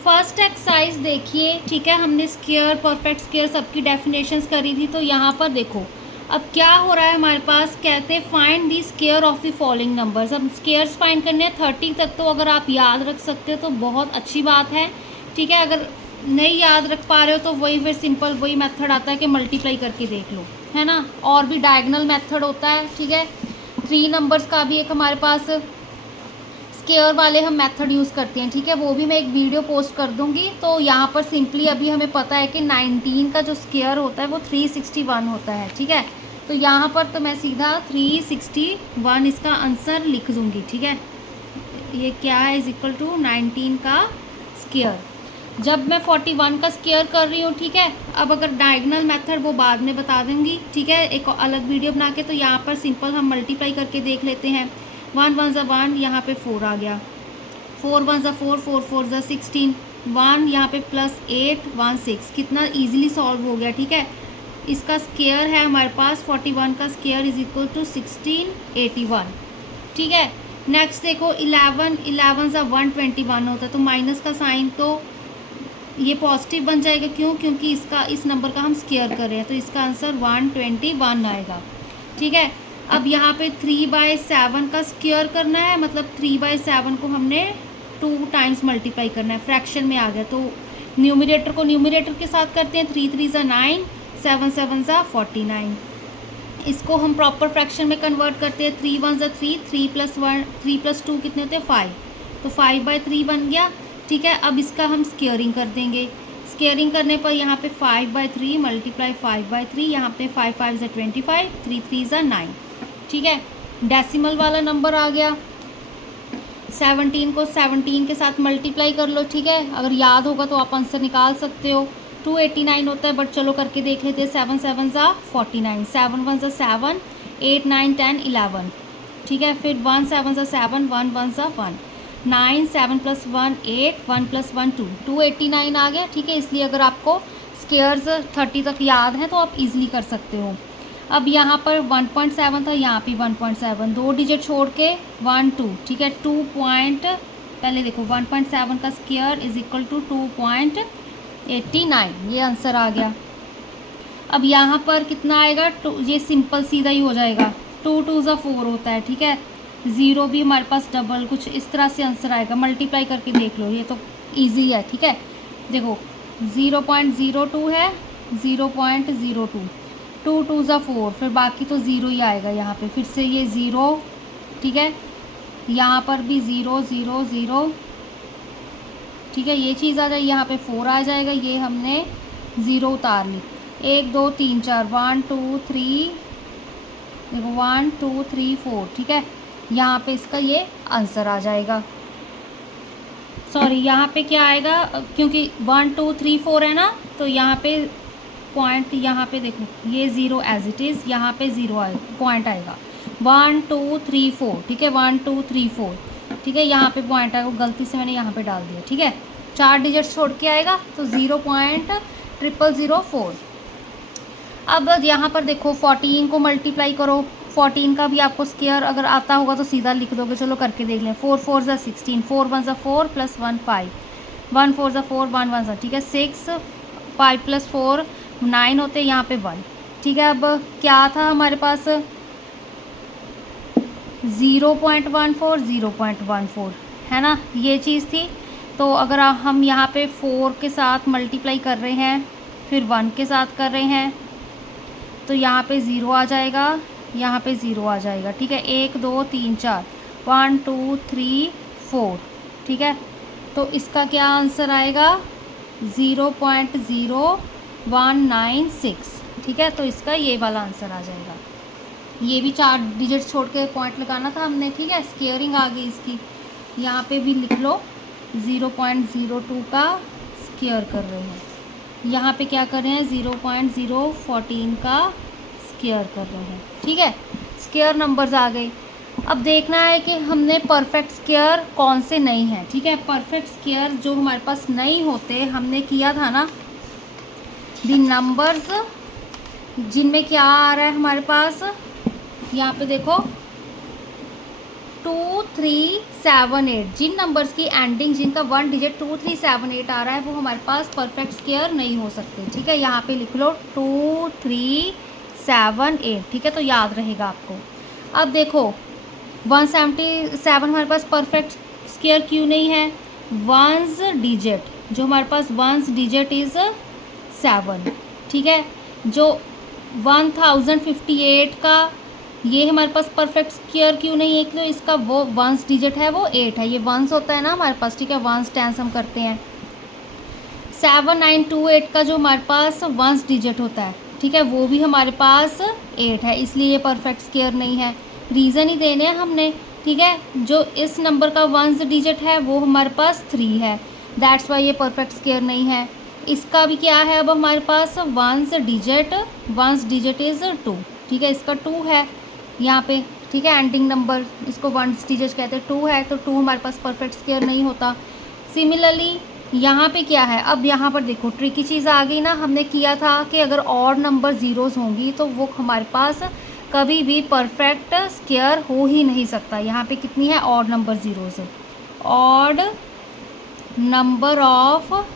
First exercise देखिए, ठीक है। हमने स्क्वायर, परफेक्ट स्क्वायर सबकी डेफिनेशंस करी थी। तो यहाँ पर देखो अब क्या हो रहा है हमारे पास, कहते हैं find the square of the following numbers. अब स्क्वायर्स फाइंड करने हैं 30 तक, तो अगर आप याद रख सकते हो तो बहुत अच्छी बात है, ठीक है। अगर नहीं याद रख पा रहे हो तो वही फिर सिंपल वही मेथड आता है कि मल्टीप्लाई करके देख लो, है ना। और भी डायगोनल मेथड होता है, ठीक है। 3 नंबर्स का भी एक हमारे पास स्क्वायर वाले हम मेथड यूज़ करते हैं, ठीक है। वो भी मैं एक वीडियो पोस्ट कर दूंगी। तो यहाँ पर सिंपली अभी हमें पता है कि 19 का जो स्क्वायर होता है वो 361 होता है, ठीक है। तो यहाँ पर तो मैं सीधा 361 इसका आंसर लिख दूंगी, ठीक है। ये क्या है, इज इक्वल टू 19 का स्क्वायर। जब मैं 41 का स्क्वायर कर रही हूँ, ठीक है। अब अगर डायगोनल मेथड वो बाद में बता दूंगी, ठीक है, एक अलग वीडियो बना के। तो यहाँ पर सिंपल हम मल्टीप्लाई करके देख लेते हैं। 1 1 ज़ा 1, यहाँ पे 4 आ गया। 4 1 ज़ा 4, 4 4 ज़ा 16, 1 यहाँ पे प्लस 8 1 6, कितना इजीली सॉल्व हो गया, ठीक है। इसका स्क्वायर है हमारे पास 41 का स्क्वायर इज इक्वल टू 1681, ठीक है। नेक्स्ट देखो 11 11 ज़ा 121 होता है, तो माइनस का साइन तो ये पॉजिटिव बन जाएगा। क्यों? क्योंकि इसका इस नंबर का हम स्क्वायर कर रहे हैं, तो इसका आंसर 121 आएगा, ठीक है। अब यहाँ पे 3/7 का स्क्वायर करना है, मतलब 3/7 को हमने 2 टाइम्स मल्टीप्लाई करना है, फ्रैक्शन में आ गया। तो न्यूमरेटर को न्यूमरेटर के साथ करते हैं, 3 3 ज़ा 9, 7 7 ज़ा 49। इसको हम प्रॉपर फ्रैक्शन में कन्वर्ट करते हैं, 3 1 ज़ा 3, 3 + 2 कितने होते हैं 5, तो 5/3 बन गया, ठीक है। अब इसका हम स्क्वेयरिंग कर देंगे। स्क्वेयरिंग करने पर यहाँ पे 5/3 मल्टीप्लाई 5/3, यहाँ पे 5 5 ज़ा 25, 3 3 ज़ा 9, ठीक है। डेसिमल वाला नंबर आ गया। 17 को 17 के साथ मल्टीप्लाई कर लो, ठीक है। अगर याद होगा तो आप आंसर निकाल सकते हो। 289 होता है, बट चलो करके देख लेते हैं। 7 7 ज़ा 49, 7 1 ज़ा 7, 8 9 10 11, ठीक है। फिर 1 7 ज़ा 7, 1 1 ज़ा 1, 9 7 + 1 8, 1 + 1 2, 289 आ गया, ठीक है। इसलिए अगर आपको स्क्वायर्स 30 तक याद है तो आप इजीली कर सकते हो। अब यहाँ पर 1.7 था, यहाँ पे 1.7, 2 डिजिट छोड़ के 1 2, ठीक है। 2 पॉइंट, पहले देखो 1.7 का स्क्वायर इज इक्वल टू 2.89, ये आंसर आ गया। अब यहाँ पर कितना आएगा, ये सिंपल सीधा ही हो जाएगा। 2 2 ज़ा 4 होता है, ठीक है। 0 भी हमारे पास डबल, कुछ इस तरह से आंसर आएगा। मल्टीप्लाई करके देख लो, ये तो ईजी है, ठीक है। देखो 0.02 है, 0.02, 2 2 ज़ा 4, फिर बाकी तो ज़ीरो ही आएगा यहाँ पे। फिर से ये 0, ठीक है। यहाँ पर भी 0 0 0, ठीक है। ये चीज़ आ जाएगी, यहाँ पे 4 आ जाएगा, ये हमने 0 उतार ली। 1 2 3 4, 1 2 3, देखो 1 2 3 4, ठीक है। यहाँ पे इसका ये आंसर आ जाएगा। सॉरी, यहाँ पे क्या आएगा, क्योंकि 1 2 3 4 है ना, तो यहाँ पे पॉइंट, यहाँ पे देखो ये 0 एज इट इज़, यहाँ पे 0 आएगा, पॉइंट आएगा। 1 2 3 4, ठीक है। 1 2 3 4, ठीक है। यहाँ पे पॉइंट आएगा, गलती से मैंने यहाँ पे डाल दिया, ठीक है। 4 डिजिट्स छोड़ के आएगा, तो 0.0004। अब यहाँ पर देखो 14 को मल्टीप्लाई करो। 14 का भी आपको स्क्वायर अगर आता होगा तो सीधा लिख दोगे, चलो करके देख लें। 4 4 ज़ा 16, 4 1 ज़ा 4 + 1 5, 1 4 ज़ा 4, 1 1 ज़ा, ठीक है। 6 5 + 4 9 होते हैं, यहाँ पे 1, ठीक है। अब क्या था हमारे पास, 0.14 0.14, है ना, ये चीज़ थी। तो अगर हम यहाँ पे 4 के साथ मल्टीप्लाई कर रहे हैं, फिर 1 के साथ कर रहे हैं, तो यहाँ पे 0 आ जाएगा, यहाँ पे 0 आ जाएगा, ठीक है। 1 2 3 4, 1 2 3 4, ठीक है। तो इसका क्या आंसर आएगा, 0.0196, ठीक है। तो इसका ये वाला आंसर आ जाएगा। ये भी 4 डिजिट छोड़ के पॉइंट लगाना था हमने, ठीक है। स्क्वेयरिंग आ गई इसकी, यहाँ पे भी लिख लो 0.02 का स्क्वेयर कर रहे हैं। यहाँ पे क्या कर रहे हैं, 0.014 का स्क्वेयर कर रहे हैं, ठीक है। स्क्वेयर नंबर्स आ गए। अब देखना है कि हमने परफेक्ट स्क्वेयर कौन से नहीं हैं, ठीक है। परफेक्ट स्क्वेयर जो हमारे पास नहीं होते, हमने किया था ना, द नंबर्स जिनमें क्या आ रहा है हमारे पास, यहाँ पे देखो 2378, जिन नंबर्स की एंडिंग जिनका 1 डिजिट 2378 आ रहा है वो हमारे पास परफेक्ट स्क्वायर नहीं हो सकते। ठीक है, यहाँ पे लिख लो 2378। ठीक है, तो याद रहेगा आपको। अब देखो 177 हमारे पास परफेक्ट स्क्वायर क्यों नहीं है? वंस डिजिट, जो हमारे पास वंस डिजिट इज़ 7। ठीक है, जो 1058 का ये हमारे पास परफेक्ट स्क्वायर क्यों नहीं है? तो इसका वो वंस डिजिट है वो 8 है, ये वंस होता है ना हमारे पास। ठीक है, वंस टेंस हम करते हैं। 7928 का जो हमारे पास वंस डिजिट होता है, ठीक है, वो भी हमारे पास 8 है, इसलिए ये परफेक्ट स्क्वायर नहीं है। रीज़न ही देने हैं हमने। ठीक है, जो इस नंबर का वंस डिजिट है वो हमारे पास 3 है, दैट्स वाई ये परफेक्ट स्क्वायर नहीं है। इसका भी क्या है अब हमारे पास वंस डिजिट इज़ 2। ठीक है, इसका 2 है यहाँ पे। ठीक है, एंडिंग नंबर इसको वंस डिजिट कहते हैं, 2 है, तो 2 हमारे पास परफेक्ट स्क्वायर नहीं होता। सिमिलरली यहाँ पे क्या है? अब यहाँ पर देखो ट्रिकी चीज़ आ गई ना। हमने किया था कि अगर ऑड नंबर ज़ीरोज़ होंगी तो वो हमारे पास कभी भी परफेक्ट स्क्वायर हो ही नहीं सकता। यहाँ पे कितनी है? Odd number zeros, odd number of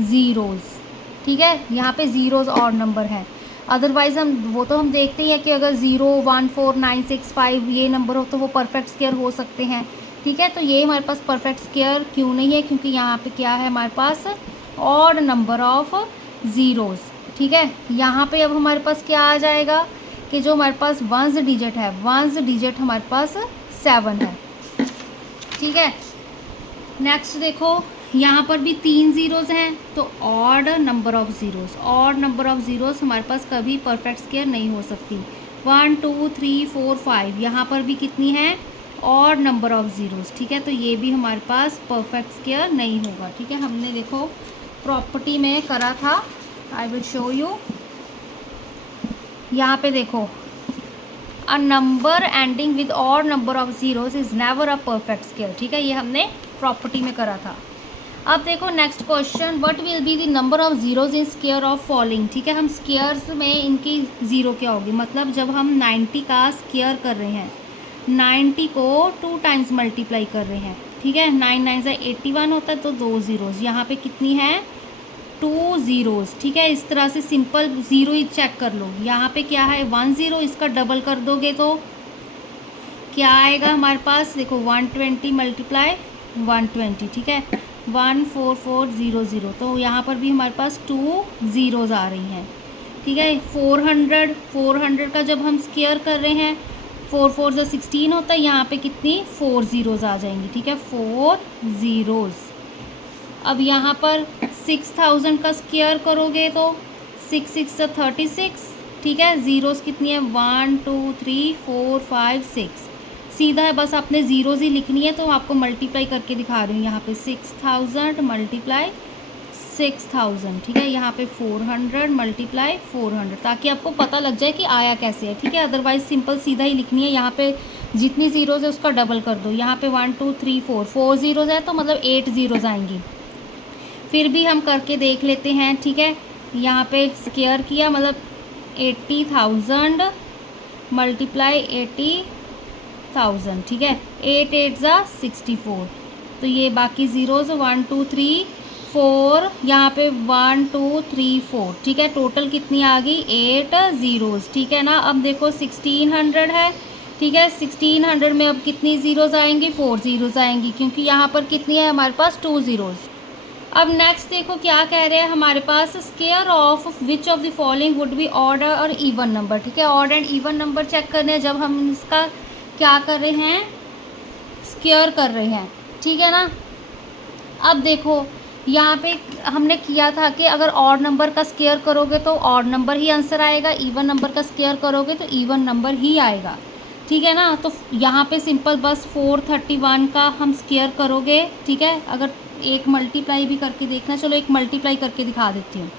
zeros. ठीक है, यहाँ पे ज़ीरोज़ ऑड नंबर है। अदरवाइज़ हम देखते ही हैं कि अगर 0 1 4 9 6 5 ये नंबर हो तो वो परफेक्ट स्क्वायर हो सकते हैं। ठीक है, तो ये हमारे पास परफेक्ट स्क्वायर क्यों नहीं है? क्योंकि यहाँ पे क्या है हमारे पास? Odd number of zeros. ठीक है, यहाँ पे अब हमारे पास क्या आ जाएगा कि जो हमारे पास वंस डिजिट है, वंस डिजिट हमारे पास 7 है। ठीक है, नेक्स्ट देखो यहाँ पर भी 3 ज़ीरोज़ हैं, तो ऑड नंबर ऑफ ज़ीरोज़ हमारे पास कभी परफेक्ट स्क्वायर नहीं हो सकती। 1 2 3 4 5 यहाँ पर भी कितनी है? Odd number of zeros. ठीक है, तो ये भी हमारे पास परफेक्ट स्क्वायर नहीं होगा। ठीक है, हमने देखो प्रॉपर्टी में करा था, आई विल शो यू। यहाँ पे देखो a number ending with odd number of zeros is never a perfect square. ठीक है, ये हमने प्रॉपर्टी में करा था। अब देखो next question, what will be the number of zeros in square of following. ठीक है, हम स्क्वायर्स में इनकी ज़ीरो क्या होगी? मतलब जब हम 90 का स्क्वायर कर रहे हैं, 90 को 2 टाइम्स मल्टीप्लाई कर रहे हैं। ठीक है, 9 9 से 81 होता है, तो 2 ज़ीरोज़। यहाँ पे कितनी है? 2 ज़ीरोज़। ठीक है, इस तरह से सिंपल ज़ीरो ही चेक कर लो। यहाँ पे क्या है? 1 ज़ीरो, इसका डबल कर दोगे तो क्या आएगा हमारे पास? देखो 120 मल्टीप्लाई 120। ठीक है, 14400, तो यहाँ पर भी हमारे पास 2 ज़ीरोज़ आ रही हैं। ठीक है, 400 का जब हम स्क्वायर कर रहे हैं, 4 4 जो 16 होता है, यहाँ पे कितनी? 4 ज़ीरोज़ आ जाएंगी। ठीक है, 4 ज़ीरोज़। अब यहाँ पर 6000 का स्क्वायर करोगे तो 6 6 से 36। ठीक है, ज़ीरोज़ कितनी है? 1 2 3 4 5 6। सीधा है, बस आपने ज़ीरोज़ ही लिखनी है, तो आपको मल्टीप्लाई करके दिखा रही हूँ। यहाँ पे 6000 मल्टीप्लाई 6000। ठीक है, यहाँ पे 400 मल्टीप्लाई 400, ताकि आपको पता लग जाए कि आया कैसे है। ठीक है, अदरवाइज सिंपल सीधा ही लिखनी है। यहाँ पे जितनी ज़ीरोज़ है उसका डबल कर दो। यहाँ पे 1 2 3 4 ज़ीरोज़ है, तो मतलब 8 ज़ीरोज़ आएंगी। फिर भी हम करके देख लेते हैं। ठीक है, यहाँ पे स्क्वायर किया, मतलब 80,000 मल्टीप्लाई 80,000। ठीक है, 8 8 ज़ा 64, तो ये बाकी ज़ीरोज़ 1 2 3 4, यहाँ पे 1 2 3 4। ठीक है, टोटल कितनी आ गई? 8 ज़ीरोज़। ठीक है ना, अब देखो 1600 है। ठीक है, 1600 में अब कितनी ज़ीरोज़ आएंगी? 4 ज़ीरोज़ आएंगी, क्योंकि यहाँ पर कितनी है हमारे पास? 2 ज़ीरोज़। अब नेक्स्ट देखो क्या कह रहे हैं हमारे पास, square of which of the following would be odd और इवन नंबर। ठीक है, odd and even number check करने हैं जब हम इसका क्या कर रहे हैं? स्क्वायर कर रहे हैं। ठीक है ना, अब देखो यहाँ पे हमने किया था कि अगर ऑड नंबर का स्क्वायर करोगे तो ऑड नंबर ही आंसर आएगा, इवन नंबर का स्क्वायर करोगे तो इवन नंबर ही आएगा। ठीक है ना, तो यहाँ पे सिंपल बस 431 का हम स्क्वायर करोगे। ठीक है, अगर एक मल्टीप्लाई भी करके देखना, चलो एक मल्टीप्लाई करके दिखा देती हूँ।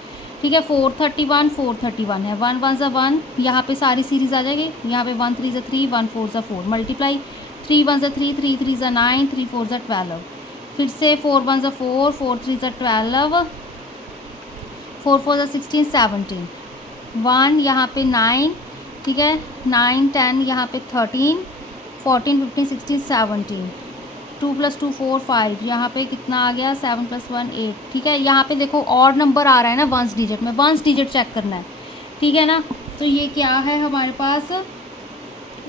ठीक है, 431 है, 1 1 ज़ा 1, यहाँ पे सारी सीरीज़ आ जाएगी। यहाँ पे 1 3 ज़ा 3, 1 4 ज़ा 4, मल्टीप्लाई 3 1 ज़ा 3, 3 3 ज़ा 9, 3 4 ज़ा 12, फिर से 4 1 ज़ा 4, 4 3 ज़ा 12, 4 4 ज़ा 16 17, 1 यहाँ पे 9। ठीक है, 9 10 यहाँ पे 13, 14 15 16 17, 2 + 2 4 5, यहाँ पे कितना आ गया 7 + 1 8। ठीक है, यहाँ पे देखो ऑड नंबर आ रहा है ना वंस डिजिट में, वंस डिजिट चेक करना है। ठीक है ना, तो ये क्या है हमारे पास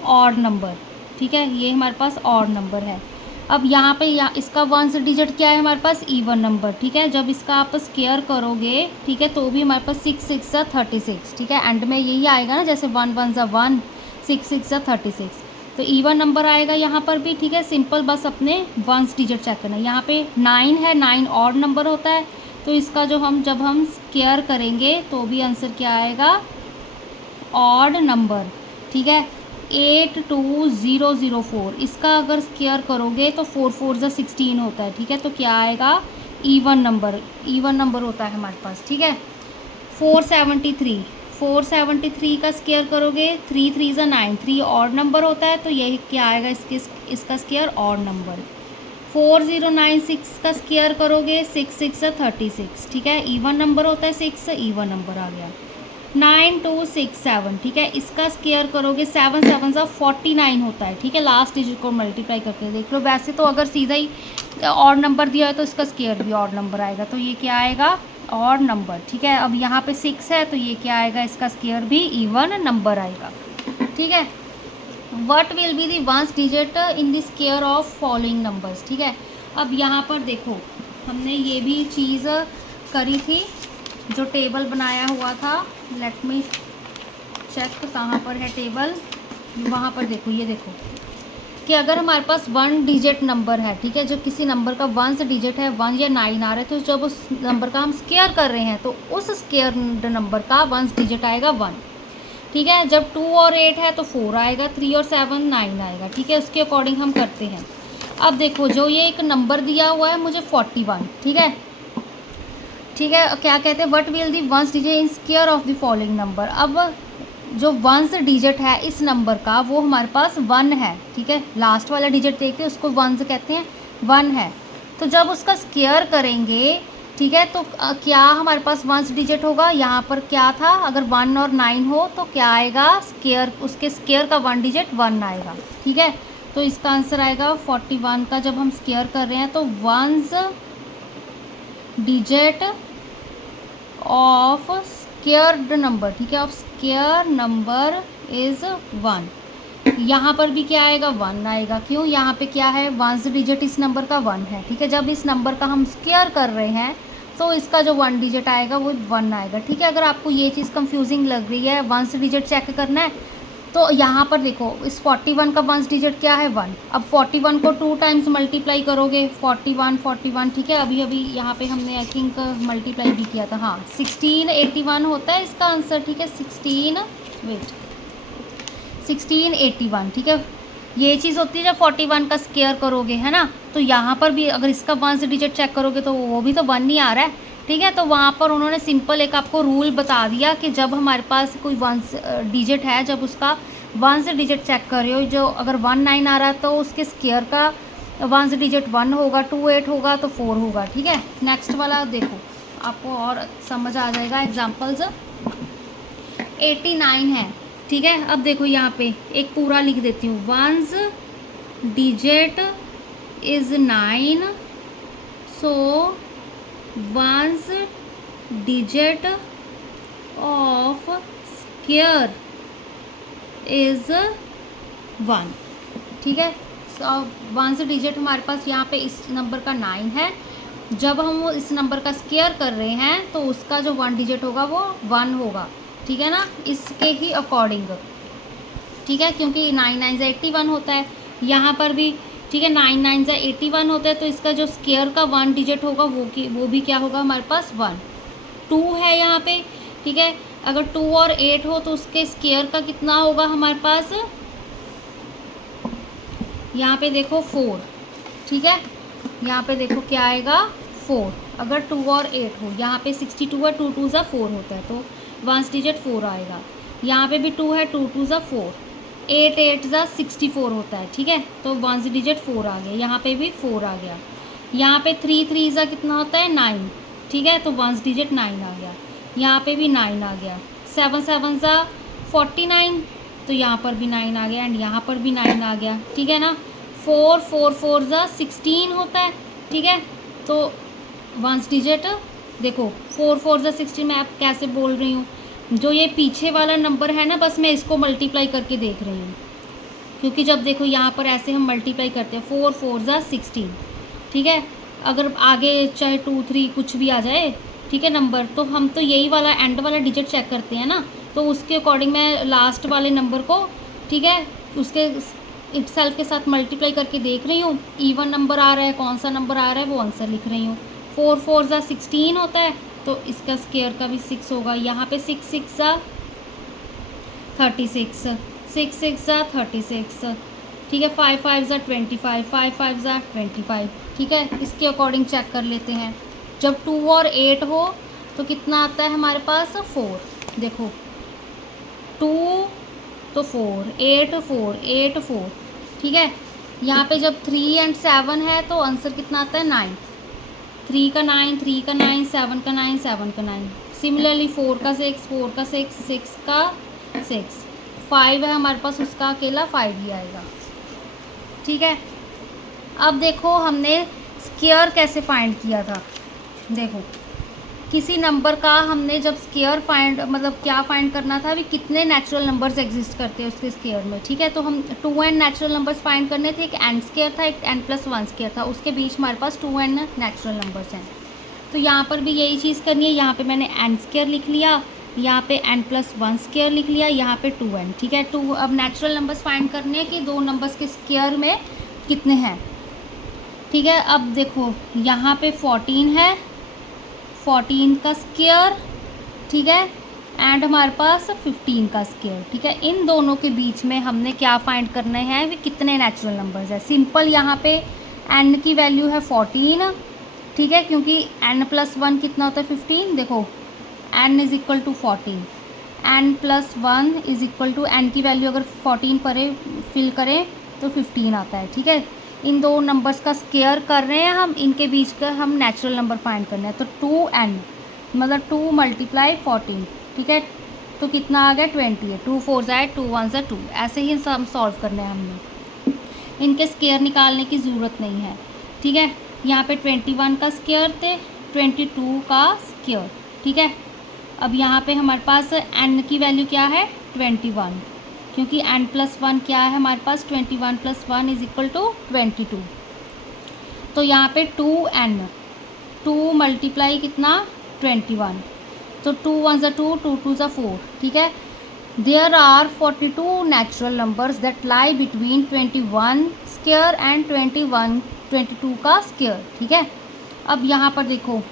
ऑड नंबर। ठीक है, ये हमारे पास ऑड नंबर है। अब यहाँ पे इसका वंस डिजिट क्या है हमारे पास इवन नंबर। ठीक है, जब इसका आप स्केयर करोगे, ठीक है, तो भी हमारे पास 6 6 36। ठीक है, एंड में यही आएगा ना, जैसे 1 1 1, 6 6 36, तो इवन नंबर आएगा यहाँ पर भी। ठीक है, सिंपल, बस अपने वंस डिजिट चेक करना है। यहाँ पे 9 है, 9 ऑड नंबर होता है, तो इसका जो जब हम स्केयर करेंगे तो भी आंसर क्या आएगा ऑड नंबर। ठीक है, 82004, इसका अगर स्केयर करोगे तो 4 4 16 होता है। ठीक है, तो क्या आएगा इवन नंबर, इवन नंबर होता है हमारे पास। ठीक है, 473 का स्केयर करोगे, 3 3 9, 3 ऑड नंबर होता है, तो यही क्या आएगा इसका स्केयर ऑड नंबर। 4096 का स्केयर करोगे, 6 6 36। ठीक है, इवन नंबर होता है 6, इवन नंबर आ गया। 9267, ठीक है, इसका स्केयर करोगे 7 7 49 होता है। ठीक है, लास्ट डिजिट को मल्टीप्लाई करके देख लो। वैसे तो अगर सीधा ही ऑड नंबर दिया है तो इसका स्केयर भी ऑड नंबर आएगा, तो ये क्या आएगा ऑड नंबर। ठीक है, अब यहाँ पे 6 है, तो ये क्या आएगा इसका स्केयर भी इवन नंबर आएगा। ठीक है, what will be the ones digit in the square of following numbers. ठीक है, अब यहाँ पर देखो हमने ये भी चीज़ करी थी, जो टेबल बनाया हुआ था। लेट मी चेक कहाँ पर है टेबल, वहाँ पर देखो, ये देखो कि अगर हमारे पास 1 डिजिट नंबर है, ठीक है, जो किसी नंबर का वंस डिजिट है 1 या 9 आ रहा है, तो जब उस नंबर का हम स्केयर कर रहे हैं तो उस स्केयर नंबर का वंस डिजिट आएगा 1। ठीक है, जब 2 और 8 है तो 4 आएगा, 3 और 7 9 आएगा। ठीक है, उसके अकॉर्डिंग हम करते हैं। अब देखो जो ये एक नंबर दिया हुआ है मुझे 41। ठीक है, ठीक है, क्या कहते हैं what will the ones digit in square of the following number. अब जो वंस डिजिट है इस नंबर का वो हमारे पास 1 है। ठीक है, लास्ट वाला डिजिट देखते हैं, उसको वंस कहते हैं, 1 है। तो जब उसका स्केयर करेंगे, ठीक है, तो क्या हमारे पास वंस डिजिट होगा, यहाँ पर क्या था, अगर 1 और 9 हो तो क्या आएगा स्केयर, उसके स्केयर का 1 डिजिट 1 आएगा। ठीक है, तो इसका आंसर आएगा 41 का। जब हम स्केयर कर रहे हैं तो ones digit of scared number, ठीक है, ऑफ स्केयर नंबर इज़ 1। यहाँ पर भी क्या आएगा 1 आएगा। क्यों, यहाँ पे क्या है वंस डिजिट इस नंबर का 1 है। ठीक है, जब इस नंबर का हम स्केयर कर रहे हैं तो इसका जो 1 डिजिट आएगा वो 1 आएगा। ठीक है, अगर आपको ये चीज़ कंफ्यूजिंग लग रही है, वंस डिजिट चेक करना है, तो यहाँ पर देखो इस 41 का वंस डिजिट क्या है 1। अब 41 को 2 टाइम्स मल्टीप्लाई करोगे, 41 ठीक है, अभी अभी यहाँ पे हमने आई थिंक मल्टीप्लाई भी किया था, हाँ 1681 होता है इसका आंसर। ठीक है, 1681। ठीक है, ये चीज़ होती है जब 41 का स्केयर करोगे, है ना। तो यहाँ पर भी अगर इसका वंस डिजिट चेक करोगे तो वो भी तो 1 ही आ रहा है। ठीक है, तो वहाँ पर उन्होंने सिंपल एक आपको रूल बता दिया कि जब हमारे पास कोई वंस डिजिट है, जब उसका वंस डिजिट चेक कर रहे हो, जो अगर 1 9 आ रहा है तो उसके स्केयर का वंस डिजिट 1 होगा, 2 8 होगा तो 4 होगा। ठीक है, नेक्स्ट वाला देखो आपको और समझ आ जाएगा। एग्जाम्पल्स 89 है। ठीक है, अब देखो यहाँ पे एक पूरा लिख देती हूँ, ones digit is 9, so ones digit of square is 1। ठीक है, वंस डिजिट हमारे पास यहाँ पे इस नंबर का 9 है। जब हम इस नंबर का स्केयर कर रहे हैं तो उसका जो 1 डिजिट होगा वो 1 होगा। ठीक है ना, इसके ही अकॉर्डिंग। ठीक है, क्योंकि 9 9 81 होता है यहाँ पर भी। ठीक है, 9 9 81 होता है, तो इसका जो स्केयर का 1 डिजिट होगा वो भी क्या होगा हमारे पास 1। 2 है यहाँ पे। ठीक है, अगर 2 और 8 हो तो उसके स्केयर का कितना होगा हमारे पास, यहाँ पे देखो 4। ठीक है, यहाँ पे देखो क्या आएगा 4। अगर 2 और 8 हो, यहाँ पे 62 है, 2 2 4 होता है, तो वंस डिजिट 4 आएगा। यहाँ पे भी 2 है, 2 2 4, 8 8 64 होता है। ठीक है, तो वंस डिजिट 4 आ गया। यहाँ पे भी 4 आ गया। यहाँ पे 3 3 कितना होता है 9। ठीक है, तो वंस डिजिट 9 आ गया। यहाँ पे भी 9 आ गया। 7 7 49, तो यहाँ पर भी 9 आ गया एंड यहाँ पर भी 9 आ गया, ठीक है ना। 4 4 4 ज़ा 16 होता है, ठीक है। तो वंस डिजिट देखो 4 4 ज़ा 16 मैं अब कैसे बोल रही हूँ, जो ये पीछे वाला नंबर है ना बस मैं इसको मल्टीप्लाई करके देख रही हूँ, क्योंकि जब देखो यहाँ पर ऐसे हम मल्टीप्लाई करते हैं 4 4 ज़ा 16, ठीक है। अगर आगे चाहे 2 3 कुछ भी आ जाए, ठीक है नंबर, तो हम तो यही वाला एंड वाला डिजिट चेक करते हैं ना, तो उसके अकॉर्डिंग मैं लास्ट वाले नंबर को, ठीक है, उसके इटसेल्फ के साथ मल्टीप्लाई करके देख रही हूँ। इवन नंबर आ रहा है, कौन सा नंबर आ रहा है वो आंसर लिख रही हूँ। 4 4 ज़ा 16 होता है, तो इसका स्क्वायर का भी 6 होगा। यहाँ पे 6 6 ज़ा 36, 6 6 ज़ा 36, ठीक है। 5 5 ज़ा 25, 5 5 ज़ा 25, ठीक है। इसके अकॉर्डिंग चेक कर लेते हैं। जब 2 और 8 हो तो कितना आता है हमारे पास 4, देखो 2 तो 4 8 4 8 4, ठीक है। यहाँ पे जब 3 एंड 7 है तो आंसर कितना आता है 9, 3 का 9 3 का 9 7 का 9 7 का 9। सिमिलरली 4 का 6 4 का 6 6 का 6, 5 है हमारे पास, उसका अकेला 5 ही आएगा, ठीक है। अब देखो हमने स्क्वायर कैसे फाइंड किया था। देखो किसी नंबर का हमने जब स्क्वायर फाइंड मतलब क्या फाइंड करना था, अभी कितने नेचुरल नंबर्स एग्जिस्ट करते हैं उसके स्क्वायर में, ठीक है। तो हम 2 एन नेचुरल नंबर्स फाइंड करने थे, एक एन स्क्वायर था एक n+1 स्क्वायर था, उसके बीच हमारे पास 2 एन नेचुरल नंबर्स हैं। तो यहाँ पर भी यही चीज़ करनी है। यहाँ पे मैंने n स्क्वायर लिख लिया, यहाँ पे n+1 स्क्वायर लिख लिया, यहाँ पे 2n, ठीक है। 2 अब नेचुरल नंबर्स फाइंड करने हैं कि दो नंबर्स के स्क्वायर में कितने हैं, ठीक है। अब देखो यहाँ पे 14 है, 14 का स्क्वायर, ठीक है, एंड हमारे पास 15 का स्क्वायर, ठीक है। इन दोनों के बीच में हमने क्या फाइंड करने हैं, वे कितने नेचुरल नंबर्स है। सिंपल यहाँ पे n की वैल्यू है 14, ठीक है, क्योंकि n+1 कितना होता है 15। देखो n is equal to 14, n+1 is equal to n की वैल्यू अगर 14 पर फिल करें तो 15 आता है, ठीक है। इन दो नंबर्स का स्क्वायर कर रहे हैं हम, इनके बीच का हम नेचुरल नंबर फाइंड करना है। तो 2n मतलब 2 × 14, ठीक है, तो कितना आ गया 20 है। 2 4 ज़ाए 2 1 ज़ा 2, ऐसे ही हम सॉल्व करने हैं हमने, इनके स्क्वायर निकालने की ज़रूरत नहीं है, ठीक है। यहाँ पे 21 का स्क्वायर थे, 22 का स्क्वायर, ठीक है। अब यहाँ पे हमारे पास n की वैल्यू क्या है 21, क्योंकि n+1 क्या है हमारे पास 21 + 1 इज़ इक्वल टू 22। तो यहाँ पे 2n, 2 मल्टीप्लाई कितना 21, तो 2 1 ज़ा 2 2 2 ज़ा 4, ठीक है। There are 42 natural numbers that lie between 21 square and 22 का स्क्वायर, ठीक है। अब यहाँ पर देखो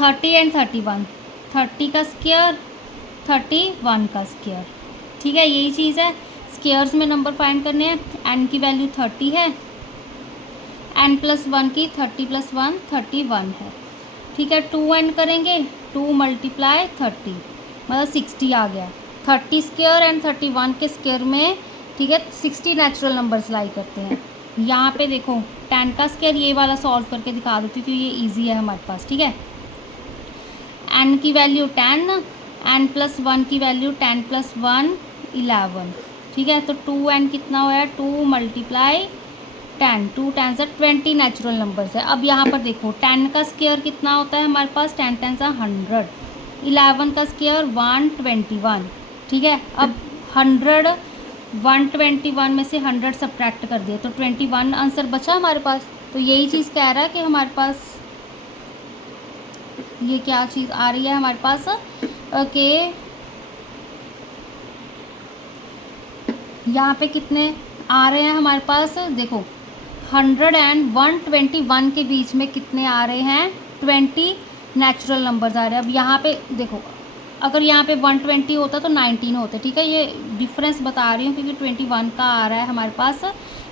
30 एंड 31, 30 का स्क्वायर 31 का स्क्वायर, ठीक है। यही चीज़ है, स्क्वायर्स में नंबर फाइंड करने हैं। n की वैल्यू 30 है, n+1 की 30 + 1 31 है, ठीक है। 2n करेंगे, 2 × 30 मतलब 60 आ गया। 30 स्क्वायर एंड 31 के स्क्वायर में, ठीक है, 60 नेचुरल नंबर्स लाई करते हैं। यहाँ पे देखो 10 का स्क्वायर ये वाला सॉल्व करके दिखा देती हूँ क्योंकि ये ईजी है हमारे पास, ठीक है। n की वैल्यू 10, n+1 की वैल्यू 10 + 1 11, ठीक है। तो 2n कितना हुआ है 2 × 10, 2 10 ज़ा 20 नेचुरल नंबर्स है। अब यहाँ पर देखो 10 का स्क्वायर कितना होता है हमारे पास 10 10 ज़ा 100, 11 का स्क्वायर 121, ठीक है। अब 100 121 में से 100 सब्ट्रैक्ट कर दिए तो 21 आंसर बचा हमारे पास। तो यही चीज़ कह रहा है कि हमारे पास ये क्या चीज़ आ रही है हमारे पास कि यहाँ पे कितने आ रहे हैं हमारे पास, देखो 100 एंड 121 के बीच में कितने आ रहे हैं 20 नेचुरल नंबर्स आ रहे हैं। अब यहाँ पे देखो अगर यहाँ पे 120 होता तो 19 होते, ठीक है। ये डिफरेंस बता रही हूँ क्योंकि 21 का आ रहा है हमारे पास।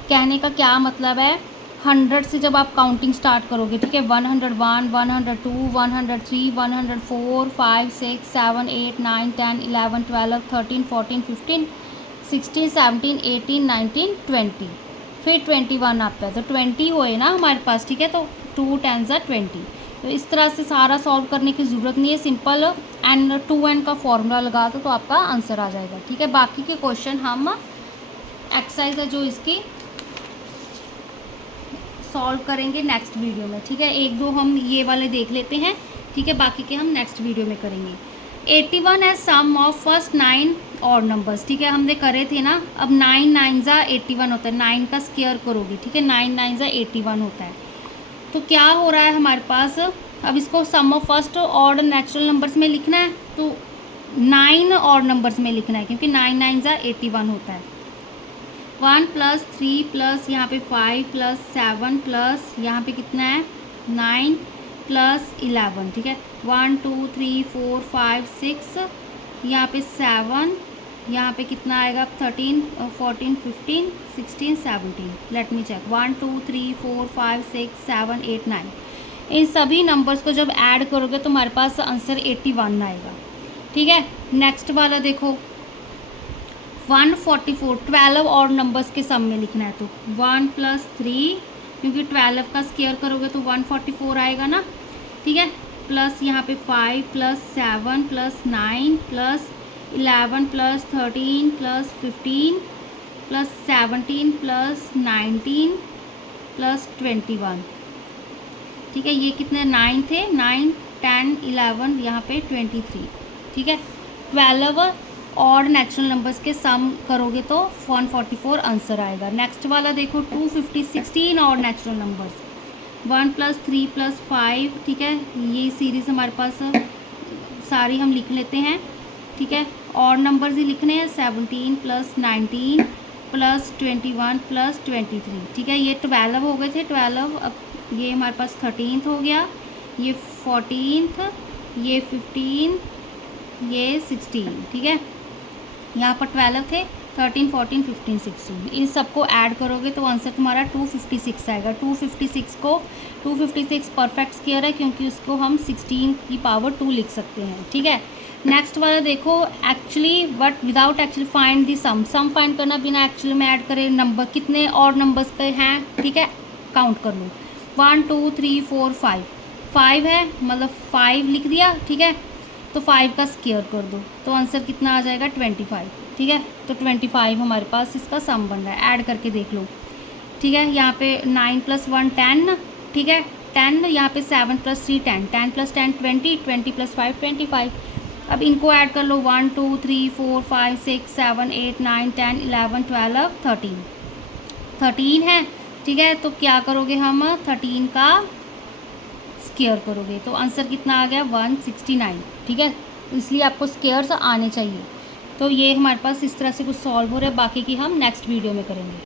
कहने का क्या मतलब है, 100 से जब आप काउंटिंग स्टार्ट करोगे, ठीक है, 101 102 103 104 5 6 7 8 9 10 11 12 13 14 15 16 17 18 19 20, फिर 21 आता है तो 20 हुए ना हमारे पास, ठीक है। तो 2 10 ज़ा 20, तो इस तरह से सारा सॉल्व करने की ज़रूरत नहीं है, सिंपल n/2n का फॉर्मूला लगा दो तो आपका आंसर आ जाएगा। ठीक है, बाकी के क्वेश्चन हम एक्सरसाइज है जो इसकी सॉल्व करेंगे नेक्स्ट वीडियो में। ठीक है, एक दो हम ये वाले देख लेते हैं। ठीक है, बाकी के हम नेक्स्ट वीडियो में करेंगे। 81 है सम ऑफ फर्स्ट 9 ऑड नंबर्स। ठीक है, हमने करे थे ना, अब 9 9 ज़ा 81 होता है, 9 का स्क्वायर करोगे। ठीक है, 9 9 ज़ा 81 होता है। तो क्या हो रहा है हमारे पास, अब इसको sum of first odd natural numbers में लिखना है तो 9 ऑड नंबर्स में लिखना है, क्योंकि 9 9 ज़ा 81 होता है। 1 + 3 प्लस यहाँ पे 5 प्लस 7 प्लस यहाँ पे कितना है 9 प्लस 11। ठीक है, 1 2 3 4 5 6, यहाँ पे 7, यहाँ पे कितना आएगा 13 14 15 16 17। Let me check, 1 2 3 4 5 6 7 8 9। इन सभी नंबर्स को जब ऐड करोगे तो हमारे पास आंसर 81 आएगा। ठीक है, नेक्स्ट वाला देखो 144, 12 और नंबर्स के सम में लिखना है तो 1 + 3, क्योंकि 12 का स्क्वायर करोगे तो 144 आएगा ना। ठीक है, प्लस यहाँ पे 5 plus 7 plus 9 plus 11 plus 13 plus 15 plus 17 plus 19 plus 21। ठीक है, ये कितने 9 थे, 9 10 11, यहाँ पे 23। ठीक है, 12 और नेचुरल नंबर्स के सम करोगे तो 144 आंसर आएगा। नेक्स्ट वाला देखो 250, 16 और नेचुरल नंबर्स, 1 + 3 + 5। ठीक है, ये सीरीज़ हमारे पास सारी हम लिख लेते हैं। ठीक है, और नंबर्स ही लिखने हैं, 17 + 19 + 21 + 23। ठीक है, ये 12 हो गए थे, 12। अब ये हमारे पास 13th हो गया, ये 14th, ये 15, ये 16। ठीक है, यहाँ पर 12 थे, 13 14 15 16। इन सबको ऐड करोगे तो आंसर तुम्हारा 256 आएगा। 256 परफेक्ट स्क्वायर है, क्योंकि उसको हम 16 की पावर 2 लिख सकते हैं। ठीक है, नेक्स्ट वाला देखो actually but without actually find the sum find करना बिना एक्चुअली में ऐड करें। नंबर कितने और नंबर्स के हैं, ठीक है, काउंट कर लो। 1 2 3 4 5 है, मतलब 5 लिख दिया। ठीक है, तो 5 का स्क्वायर कर दो तो आंसर कितना आ जाएगा 25। ठीक है, तो 25 हमारे पास इसका सम बन रहा है, ऐड करके देख लो। ठीक है, यहाँ पे 9 + 1 10। ठीक है, 10, यहाँ पे 7 + 3 10, 10 + 10 20, 20 + 5 25। अब इनको ऐड कर लो, 1 2 3 4 5 6 7 8 9 10 11 12 13 है। ठीक है, तो क्या करोगे हम 13 का स्क्वायर करोगे तो आंसर कितना आ गया 169। ठीक है, इसलिए आपको स्क्वायर्स आने चाहिए। तो ये हमारे पास इस तरह से कुछ सॉल्व हो रहा है, बाकी की हम नेक्स्ट वीडियो में करेंगे।